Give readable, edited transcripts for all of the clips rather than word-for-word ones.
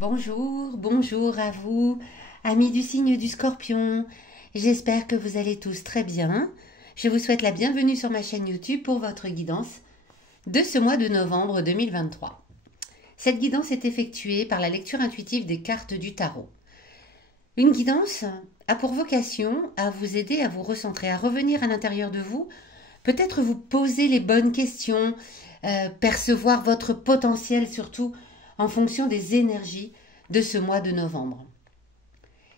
Bonjour, bonjour à vous, amis du signe du Scorpion. J'espère que vous allez tous très bien. Je vous souhaite la bienvenue sur ma chaîne YouTube pour votre guidance de ce mois de novembre 2023. Cette guidance est effectuée par la lecture intuitive des cartes du tarot. Une guidance a pour vocation à vous aider à vous recentrer, à revenir à l'intérieur de vous, peut-être vous poser les bonnes questions, percevoir votre potentiel surtout en fonction des énergies de ce mois de novembre.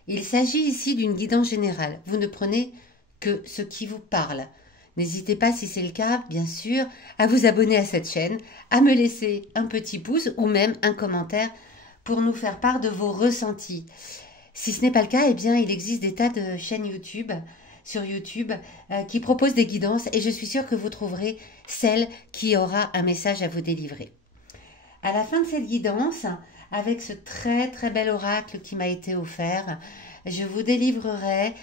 Il s'agit ici d'une guidance générale. Vous ne prenez que ce qui vous parle. N'hésitez pas, si c'est le cas, bien sûr, à vous abonner à cette chaîne, à me laisser un petit pouce ou même un commentaire pour nous faire part de vos ressentis. Si ce n'est pas le cas, eh bien, il existe des tas de chaînes YouTube, sur YouTube, qui proposent des guidances et je suis sûre que vous trouverez celle qui aura un message à vous délivrer. À la fin de cette guidance, avec ce très très bel oracle qui m'a été offert, je vous délivrerai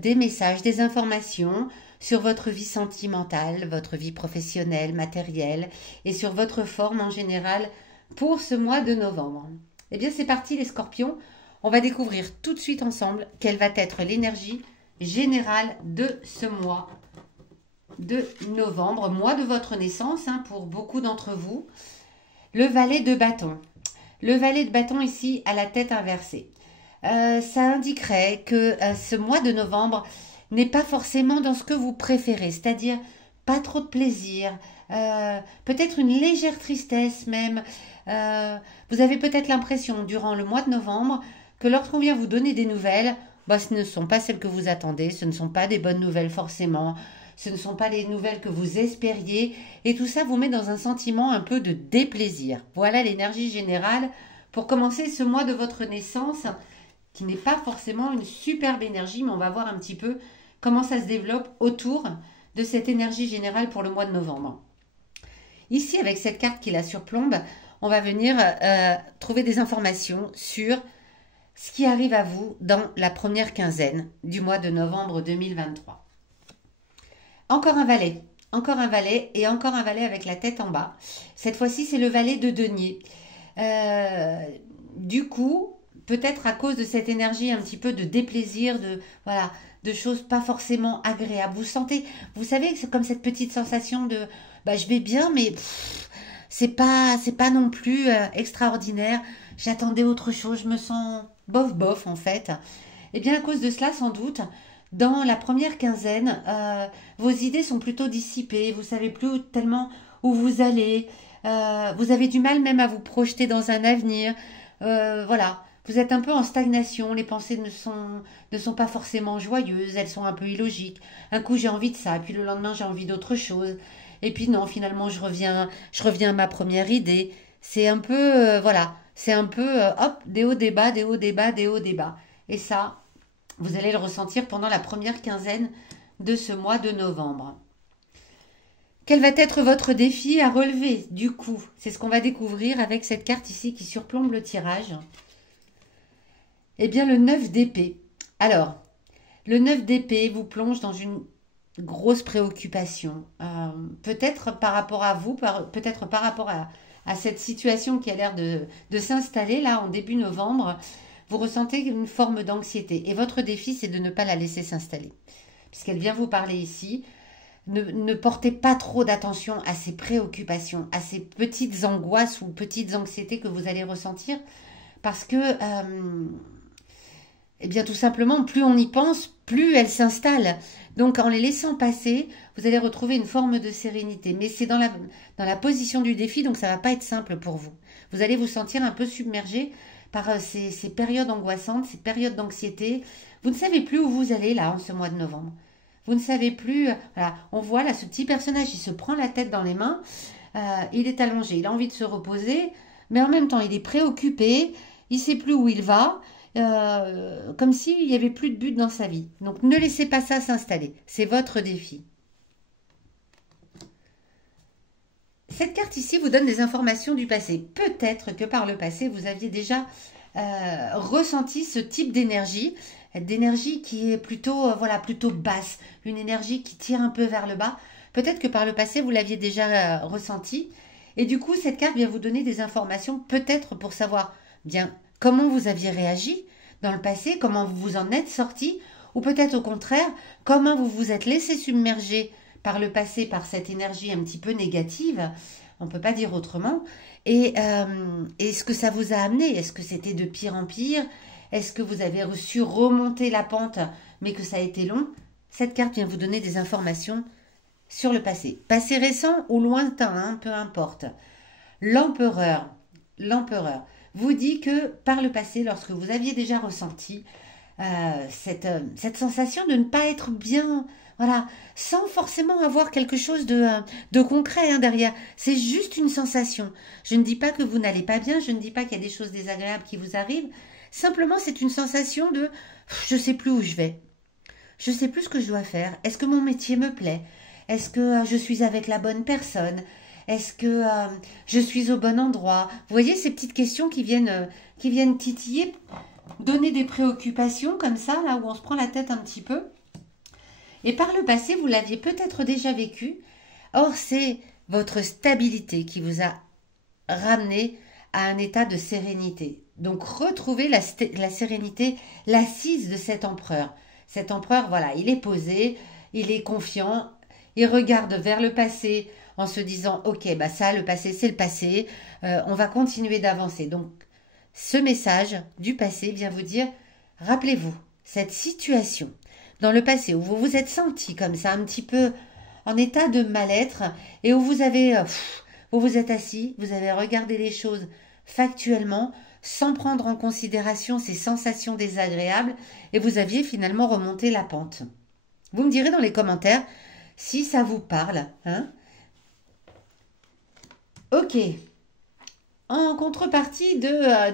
des messages, des informations sur votre vie sentimentale, votre vie professionnelle, matérielle et sur votre forme en général pour ce mois de novembre. Eh bien c'est parti les scorpions, on va découvrir tout de suite ensemble quelle va être l'énergie générale de ce mois de novembre, mois de votre naissance pour beaucoup d'entre vous. Le valet de bâton. Le valet de bâton ici à la tête inversée. Ça indiquerait que ce mois de novembre n'est pas forcément dans ce que vous préférez, c'est-à-dire pas trop de plaisir, peut-être une légère tristesse même. Vous avez peut-être l'impression durant le mois de novembre que lorsqu'on vient vous donner des nouvelles, ce ne sont pas celles que vous attendez, ce ne sont pas des bonnes nouvelles forcément. Ce ne sont pas les nouvelles que vous espériez et tout ça vous met dans un sentiment un peu de déplaisir. Voilà l'énergie générale pour commencer ce mois de votre naissance qui n'est pas forcément une superbe énergie, mais on va voir un petit peu comment ça se développe autour de cette énergie générale pour le mois de novembre. Ici, avec cette carte qui la surplombe, on va venir trouver des informations sur ce qui arrive à vous dans la première quinzaine du mois de novembre 2023. Encore un valet et encore un valet avec la tête en bas. Cette fois-ci, c'est le valet de denier. Du coup, peut-être à cause de cette énergie un petit peu de déplaisir, de choses pas forcément agréables. Vous savez, c'est comme cette petite sensation de, je vais bien, mais c'est pas non plus extraordinaire. J'attendais autre chose, je me sens bof en fait. Et bien à cause de cela, sans doute. Dans la première quinzaine, vos idées sont plutôt dissipées, vous savez plus tellement où vous allez, vous avez du mal même à vous projeter dans un avenir, voilà, vous êtes un peu en stagnation, les pensées ne sont pas forcément joyeuses, elles sont un peu illogiques. Un coup j'ai envie de ça, et puis le lendemain j'ai envie d'autre chose, et puis non, finalement je reviens à ma première idée. C'est un peu, c'est un peu, hop, des hauts, des bas, des hauts, des bas, des hauts, des bas. Et ça, vous allez le ressentir pendant la première quinzaine de ce mois de novembre. Quel va être votre défi à relever du coup? C'est ce qu'on va découvrir avec cette carte ici qui surplombe le tirage. Eh bien le 9 d'épée. Alors, le 9 d'épée vous plonge dans une grosse préoccupation. Peut-être par rapport à vous, peut-être par rapport à cette situation qui a l'air de s'installer là en début novembre. Vous ressentez une forme d'anxiété et votre défi c'est de ne pas la laisser s'installer puisqu'elle vient vous parler ici. Ne portez pas trop d'attention à ces préoccupations, à ces petites angoisses ou petites anxiétés que vous allez ressentir parce que eh bien tout simplement plus on y pense, plus elles s'installent. Donc en les laissant passer, vous allez retrouver une forme de sérénité. Mais c'est dans la position du défi, donc ça ne va pas être simple pour vous. Vous allez vous sentir un peu submergé par ces périodes angoissantes, ces périodes d'anxiété. Vous ne savez plus où vous allez là en ce mois de novembre. Vous ne savez plus, voilà, on voit là ce petit personnage, il se prend la tête dans les mains, il est allongé, il a envie de se reposer, mais en même temps il est préoccupé, il ne sait plus où il va, comme s'il n'y avait plus de but dans sa vie. Donc ne laissez pas ça s'installer, c'est votre défi. Cette carte ici vous donne des informations du passé. Peut-être que par le passé, vous aviez déjà ressenti ce type d'énergie qui est plutôt, plutôt basse, une énergie qui tire un peu vers le bas. Peut-être que par le passé, vous l'aviez déjà ressenti. Et du coup, cette carte vient vous donner des informations, peut-être pour savoir bien comment vous aviez réagi dans le passé, comment vous vous en êtes sorti, ou peut-être au contraire, comment vous vous êtes laissé submerger par le passé, par cette énergie un petit peu négative, on ne peut pas dire autrement, et ce que ça vous a amené, est-ce que c'était de pire en pire, est-ce que vous avez su remonter la pente, mais que ça a été long? Cette carte vient vous donner des informations sur le passé. Passé récent ou lointain, hein, peu importe. L'empereur vous dit que par le passé, lorsque vous aviez déjà ressenti cette sensation de ne pas être bien, voilà, sans forcément avoir quelque chose de concret hein, derrière. C'est juste une sensation. Je ne dis pas que vous n'allez pas bien, je ne dis pas qu'il y a des choses désagréables qui vous arrivent. Simplement, c'est une sensation de je sais plus où je vais. Je sais plus ce que je dois faire. Est-ce que mon métier me plaît? Est-ce que je suis avec la bonne personne? Est-ce que je suis au bon endroit? Vous voyez ces petites questions qui viennent titiller, donner des préoccupations comme ça, là où on se prend la tête un petit peu. Et par le passé, vous l'aviez peut-être déjà vécu. Or, c'est votre stabilité qui vous a ramené à un état de sérénité. Donc, retrouvez la sérénité, l'assise de cet empereur. Cet empereur, voilà, il est posé, il est confiant, il regarde vers le passé en se disant « Ok, bah ça, le passé, c'est le passé, on va continuer d'avancer. » Donc, ce message du passé vient vous dire « Rappelez-vous, cette situation dans le passé où vous vous êtes senti comme ça, un petit peu en état de mal-être et où vous vous êtes assis, vous avez regardé les choses factuellement, sans prendre en considération ces sensations désagréables et vous aviez finalement remonté la pente. » Vous me direz dans les commentaires si ça vous parle. Hein? Ok. En contrepartie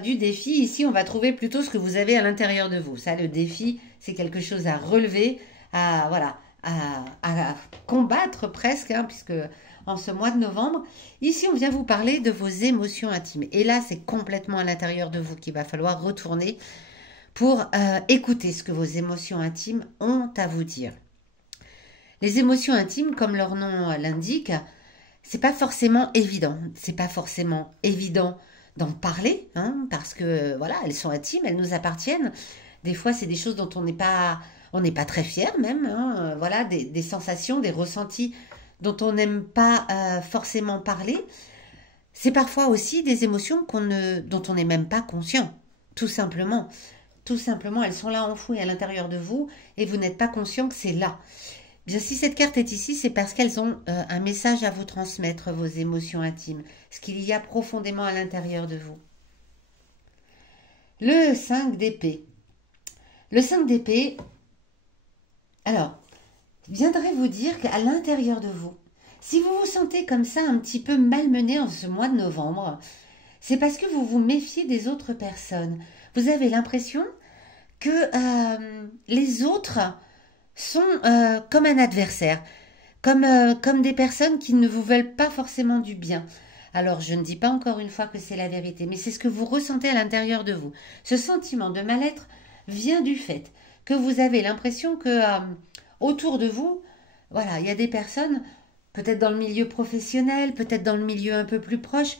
du défi, ici, on va trouver plutôt ce que vous avez à l'intérieur de vous. Ça, le défi, c'est quelque chose à relever, à combattre presque, hein, puisque en ce mois de novembre, ici, on vient vous parler de vos émotions intimes. Et là, c'est complètement à l'intérieur de vous qu'il va falloir retourner pour écouter ce que vos émotions intimes ont à vous dire. Les émotions intimes, comme leur nom l'indique, c'est pas forcément évident. C'est pas forcément évident d'en parler, hein, parce que voilà, elles sont intimes, elles nous appartiennent. Des fois, c'est des choses dont on n'est pas très fier même. Hein, voilà, des sensations, des ressentis dont on n'aime pas forcément parler. C'est parfois aussi des émotions dont on n'est même pas conscient, tout simplement. Tout simplement, elles sont là enfouies à l'intérieur de vous et vous n'êtes pas conscient que c'est là. Bien, si cette carte est ici, c'est parce qu'elles ont un message à vous transmettre, vos émotions intimes, ce qu'il y a profondément à l'intérieur de vous. Le 5 d'épée. Le 5 d'épée, alors, viendrait vous dire qu'à l'intérieur de vous, si vous vous sentez comme ça un petit peu malmené en ce mois de novembre, c'est parce que vous vous méfiez des autres personnes. Vous avez l'impression que les autres sont comme un adversaire, comme des personnes qui ne vous veulent pas forcément du bien. Alors, je ne dis pas encore une fois que c'est la vérité, mais c'est ce que vous ressentez à l'intérieur de vous. Ce sentiment de mal-être vient du fait que vous avez l'impression que autour de vous, voilà, il y a des personnes, peut-être dans le milieu professionnel, peut-être dans le milieu un peu plus proche,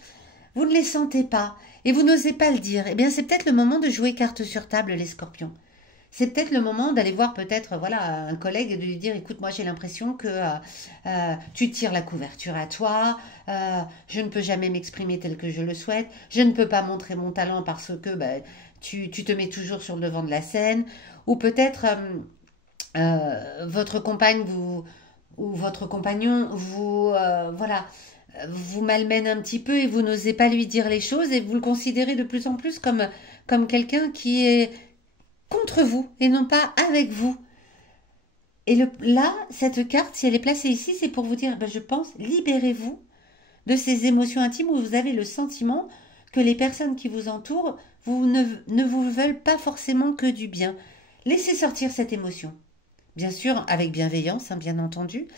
vous ne les sentez pas et vous n'osez pas le dire. Eh bien, c'est peut-être le moment de jouer carte sur table, les scorpions. C'est peut-être le moment d'aller voir peut-être voilà un collègue et de lui dire écoute, moi j'ai l'impression que tu tires la couverture à toi, je ne peux jamais m'exprimer tel que je le souhaite, je ne peux pas montrer mon talent parce que tu te mets toujours sur le devant de la scène, ou peut-être votre compagne ou votre compagnon vous malmène un petit peu et vous n'osez pas lui dire les choses et vous le considérez de plus en plus comme quelqu'un qui est contre vous et non pas avec vous. Et là, cette carte, si elle est placée ici, c'est pour vous dire, je pense, libérez-vous de ces émotions intimes où vous avez le sentiment que les personnes qui vous entourent ne vous veulent pas forcément que du bien. Laissez sortir cette émotion. Bien sûr, avec bienveillance, hein, bien entendu.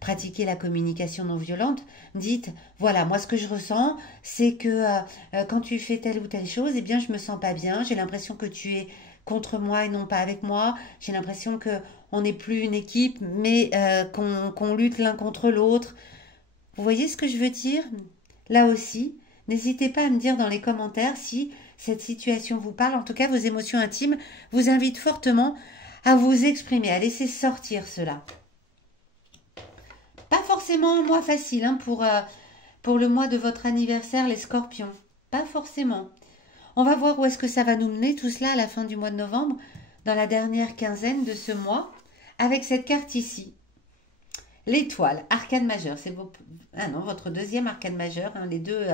Pratiquez la communication non violente. Dites, voilà, moi ce que je ressens, c'est que quand tu fais telle ou telle chose, eh bien je me sens pas bien, j'ai l'impression que tu es contre moi et non pas avec moi, j'ai l'impression que on n'est plus une équipe, mais qu'on lutte l'un contre l'autre. Vous voyez ce que je veux dire? Là aussi, n'hésitez pas à me dire dans les commentaires si cette situation vous parle. En tout cas, vos émotions intimes vous invitent fortement à vous exprimer, à laisser sortir cela. Pas forcément un mois facile hein, pour le mois de votre anniversaire, les scorpions. Pas forcément. On va voir où est-ce que ça va nous mener, tout cela, à la fin du mois de novembre, dans la dernière quinzaine de ce mois, avec cette carte ici. L'étoile, arcane majeur, c'est votre deuxième arcane majeur, hein, les deux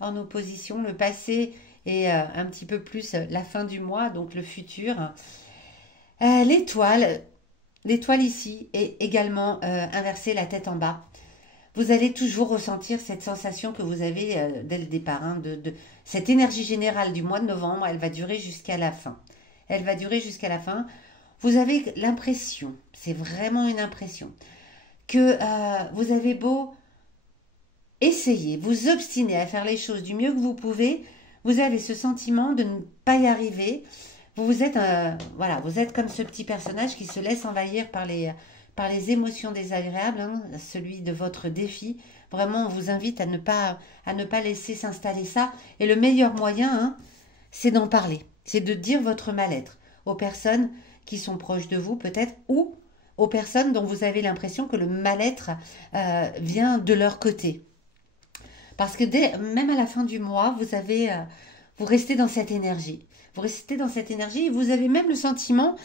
en opposition, le passé et un petit peu plus la fin du mois, donc le futur. L'étoile ici est également inversée, la tête en bas. Vous allez toujours ressentir cette sensation que vous avez dès le départ, hein, de cette énergie générale du mois de novembre, elle va durer jusqu'à la fin. Elle va durer jusqu'à la fin. Vous avez l'impression, c'est vraiment une impression, que vous avez beau essayer, vous obstiner à faire les choses du mieux que vous pouvez, vous avez ce sentiment de ne pas y arriver. Vous êtes, voilà, vous êtes comme ce petit personnage qui se laisse envahir par les émotions désagréables, hein, celui de votre défi. Vraiment, on vous invite à ne pas laisser s'installer ça. Et le meilleur moyen, hein, c'est d'en parler, c'est de dire votre mal-être aux personnes qui sont proches de vous peut-être, ou aux personnes dont vous avez l'impression que le mal-être vient de leur côté. Parce que même à la fin du mois, vous restez dans cette énergie. Vous restez dans cette énergie et vous avez même le sentiment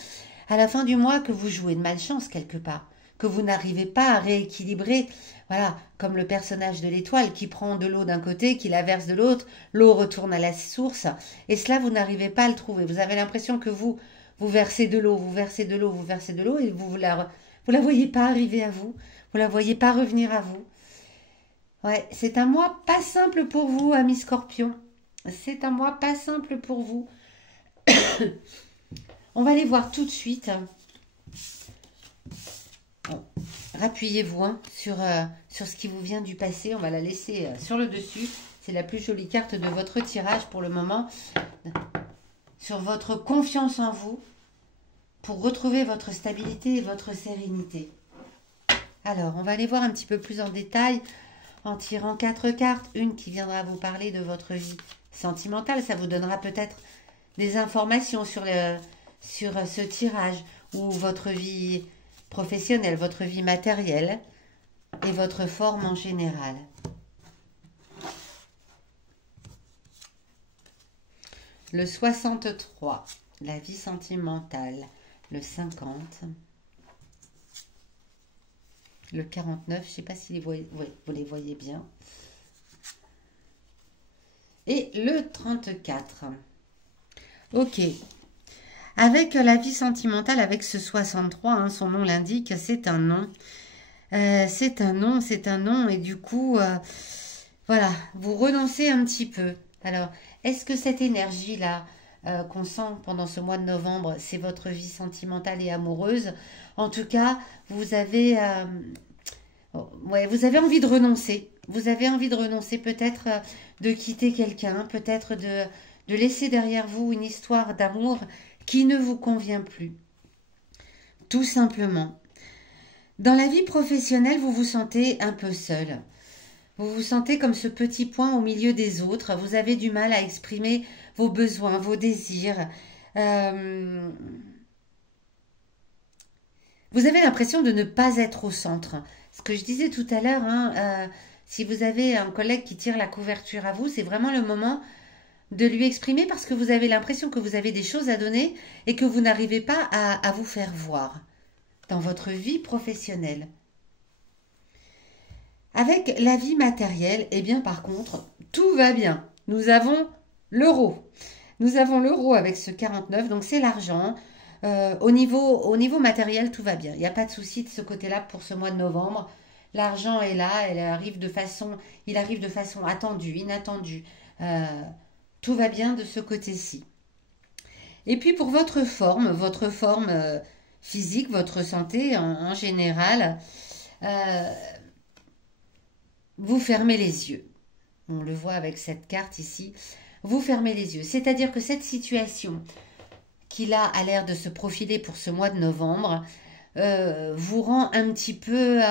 à la fin du mois que vous jouez de malchance quelque part, que vous n'arrivez pas à rééquilibrer, voilà, comme le personnage de l'étoile qui prend de l'eau d'un côté, qui la verse de l'autre, l'eau retourne à la source, et cela vous n'arrivez pas à le trouver. Vous avez l'impression que vous versez de l'eau, vous versez de l'eau, vous versez de l'eau, et vous la voyez pas arriver à vous, vous la voyez pas revenir à vous. Ouais, c'est un mois pas simple pour vous, amis Scorpions. C'est un mois pas simple pour vous. On va aller voir tout de suite. Bon, rappuyez-vous hein, sur ce qui vous vient du passé. On va la laisser sur le dessus. C'est la plus jolie carte de votre tirage pour le moment. Sur votre confiance en vous pour retrouver votre stabilité et votre sérénité. Alors, on va aller voir un petit peu plus en détail en tirant 4 cartes. Une qui viendra vous parler de votre vie sentimentale. Ça vous donnera peut-être des informations sur ce tirage, ou votre vie professionnelle, votre vie matérielle et votre forme en général. Le 63, la vie sentimentale. Le 50, le 49, je ne sais pas si vous les voyez bien. Et le 34. Ok. Avec la vie sentimentale, avec ce 63, hein, son nom l'indique, c'est un nom. C'est un nom. Et du coup, voilà, vous renoncez un petit peu. Alors, est-ce que cette énergie-là qu'on sent pendant ce mois de novembre, c'est votre vie sentimentale et amoureuse? En tout cas, vous avez envie de renoncer. Vous avez envie de renoncer, peut-être de quitter quelqu'un, peut-être de laisser derrière vous une histoire d'amour qui ne vous convient plus. Tout simplement. Dans la vie professionnelle, vous vous sentez un peu seul. Vous vous sentez comme ce petit point au milieu des autres. Vous avez du mal à exprimer vos besoins, vos désirs. Vous avez l'impression de ne pas être au centre. Ce que je disais tout à l'heure, hein, si vous avez un collègue qui tire la couverture à vous, c'est vraiment le moment de lui exprimer, parce que vous avez l'impression que vous avez des choses à donner et que vous n'arrivez pas à vous faire voir dans votre vie professionnelle. Avec la vie matérielle, eh bien par contre, tout va bien. Nous avons l'euro. Nous avons l'euro avec ce 49, donc c'est l'argent. Au niveau matériel, tout va bien. Il n'y a pas de souci de ce côté-là pour ce mois de novembre. L'argent est là, il arrive de façon attendue, inattendue. Tout va bien de ce côté-ci. Et puis pour votre forme physique, votre santé en général, vous fermez les yeux. On le voit avec cette carte ici. Vous fermez les yeux. C'est-à-dire que cette situation qui là a l'air de se profiler pour ce mois de novembre vous rend un petit peu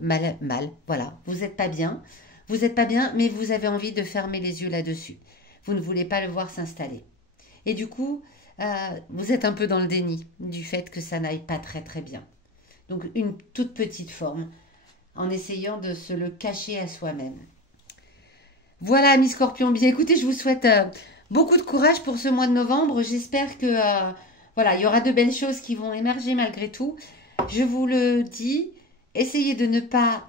mal. Voilà, vous n'êtes pas bien. Vous n'êtes pas bien, mais vous avez envie de fermer les yeux là-dessus. vous ne voulez pas le voir s'installer. Et du coup, vous êtes un peu dans le déni du fait que ça n'aille pas très très bien. Donc une toute petite forme, en essayant de se le cacher à soi-même. Voilà, amis Scorpions. Bien écoutez, je vous souhaite beaucoup de courage pour ce mois de novembre. J'espère que voilà, il y aura de belles choses qui vont émerger malgré tout. Je vous le dis, essayez de ne pas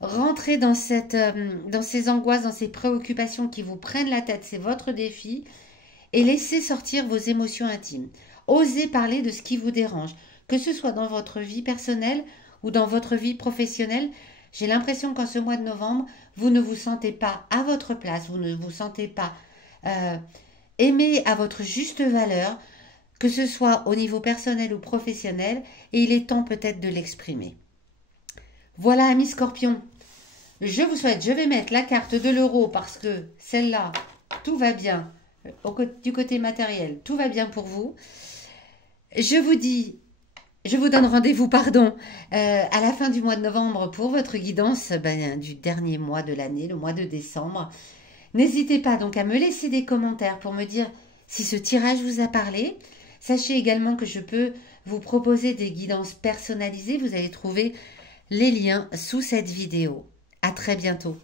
rentrer dans ces angoisses, dans ces préoccupations qui vous prennent la tête. C'est votre défi. Et laissez sortir vos émotions intimes. Osez parler de ce qui vous dérange, que ce soit dans votre vie personnelle ou dans votre vie professionnelle. J'ai l'impression qu'en ce mois de novembre, vous ne vous sentez pas à votre place, vous ne vous sentez pas aimé à votre juste valeur, que ce soit au niveau personnel ou professionnel, et il est temps peut-être de l'exprimer. Voilà, amis Scorpions, je vais mettre la carte de l'euro parce que celle-là, tout va bien. Du côté matériel, tout va bien pour vous. Je vous donne rendez-vous, à la fin du mois de novembre pour votre guidance du dernier mois de l'année, le mois de décembre. N'hésitez pas donc à me laisser des commentaires pour me dire si ce tirage vous a parlé. Sachez également que je peux vous proposer des guidances personnalisées. Vous allez trouver les liens sous cette vidéo. À très bientôt.